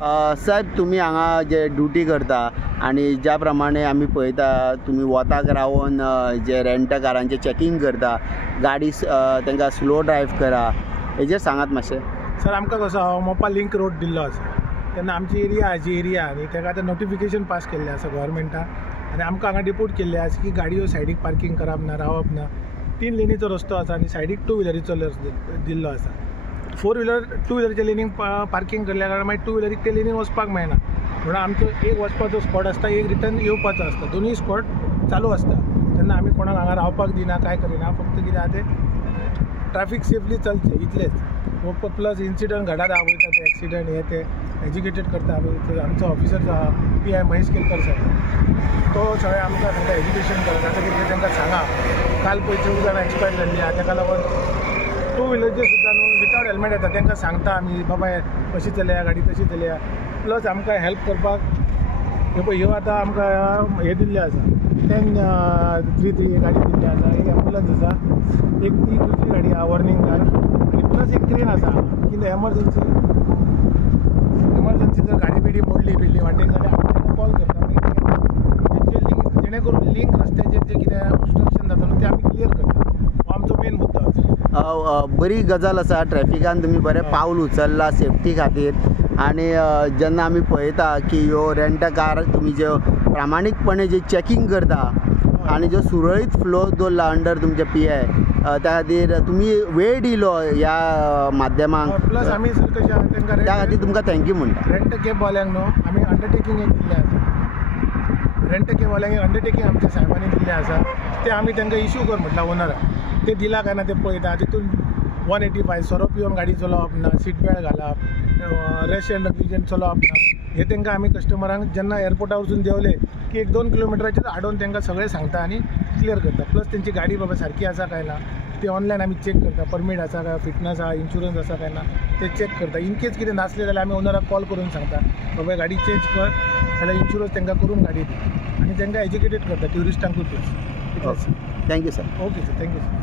साहेब तुम्ही हांगा जे ड्युटी करता आणि ज्या प्रमाणे आमी पळयता तुम्ही वताक रावन जे रेंट कारांचे चॅकिंग करता, गाडी तांकां स्लो ड्रायव्ह करा, हेजेर सांगात मातशें. सर आमकां कसो मोपा लिंक रोड दिल्लो आसा, तेन्ना आमची एरिया जी एरिया आनी ताका आतां नोटिफिकेशन पास केल्लें आसा गव्हर्मेंटान आनी आमकां हांगा डिपोट केल्लें आसा की गाडयो सायडीक पार्किंग करप ना, रावप ना. 3 लेनीचो रस्तो आसा आनी सायडीक 2 व्हिलरीचो दिल्लो आसा. 4 व्हिलर 2 व्हिलरीच्या लेनीक पार्किंग केल्ल्या कारणान मागीर 2 व्हिलरीक ते लेनीन वचपाक मेळना. म्हणून आमचो एक वचपाचो स्पॉट आसता, एक रिटर्न येवपाचो आसता, दोनूय स्पॉट चालू आसता. तेन्ना आमी कोणाक हांगा रावपाक दिना, काय करिना. फक्त कितें आहा तें ट्रॅफिक सेफली चलचें इतलेंच. प्लस इन्सिडंट घडत आहा वयता ते एक्सिडंट हे ते एज्युकेटेड करता आमी. आमचो ऑफिसर जो आहा PI महेश केलकर सर, तो सगळें आमकां सांगता एज्युकेशन करता. ताका कितें तांकां सांगा. काल पळय 4 जाणां एक्सपायर जाल्लीं आहा, ताका लागून 2 व्हिलरचे सुद्दां न्हू विथआउट हेल्मेट येता. तांकां सांगता आमी बाबा कशी चलया गाडी, कशी चलया. प्लस आमकां हेल्प करपाक हे पळय ह्यो आतां आमकां हे दिल्ले आसा 1033 गाडी दिल्ली आसा, एक एम्बुलन्स आसा, एक ती दुसरी गाडी आहा वॉर्निंग गाडी, आनी प्लस एक क्रेन आसा. कितें एमर्जन्सी जर गाडी बिडी मोडली बिडली वाटेक जाल्यार आमी ताका कॉल करता. मागीर लिंक जेणे करून लिंक रस्त्याचेर जे कितें ऑब्स्ट्रक्शन जाता न्हू ते आमी क्लियर करता. हो आमचो मेन मुद्दो आसा. बरी गजाल आसा, ट्रॅफिकान तुमी बरें पावल उचलला सेफ्टी खातीर. आणि जेन्ना आमी पळयता की ह्यो रेंट कार तुमी ज्यो प्रामाणीकपणे जे चॅकिंग करता आणि जो सुरळीत फ्लो दवरला अंडर तुमचे PI, त्या खातीर तुमी वेळ दिलो ह्या माध्यमांक. प्लस आमी सर कशें आहा तांकां त्या खातीर तुमकां थँक्यू म्हणटा. रेंट कॅबवाल्यांक न्हू आमी अंडरटेकींग एक दिल्लें आसा. रेंट कॅबवाल्यांक एक अंडरटेकींग आमच्या साहेबांनी दिल्लें आसा. ते आमी तांकां इश्यू कर म्हटलां ओनराक. ते दिला काय ना ते पळयता. तितून 185 सोरो पिवन गाडी चलोवप ना, सीट बेल्ट घालप, रॅश एंड नेग्लिजंट चलोवप ना, हे तांकां आमी कस्टमरांक जेन्ना एअरपोर्टा वचून देंवले की 1-2 किलोमिटराचेर हाडून तांकां सगळें सांगता आनी क्लियर करता. प्लस तेंची गाडी बाबा सारकी आसा काय ना ते ऑनलायन आमी चॅक करता. परमीट आसा काय, फिटनस आहा, इन्शुरन्स आसा काय ना ते चॅक करता. इन केस कितें नासलें जाल्यार आमी ओनराक कॉल करून सांगता बाबा गाडी चेंज कर, जाल्यार इन्शुरन्स तांकां करून गाडी दी आनी तांकां एज्युकेटेड करता ट्युरिस्टांकूय plus. Thank you sir. Okay sir, thank you sir.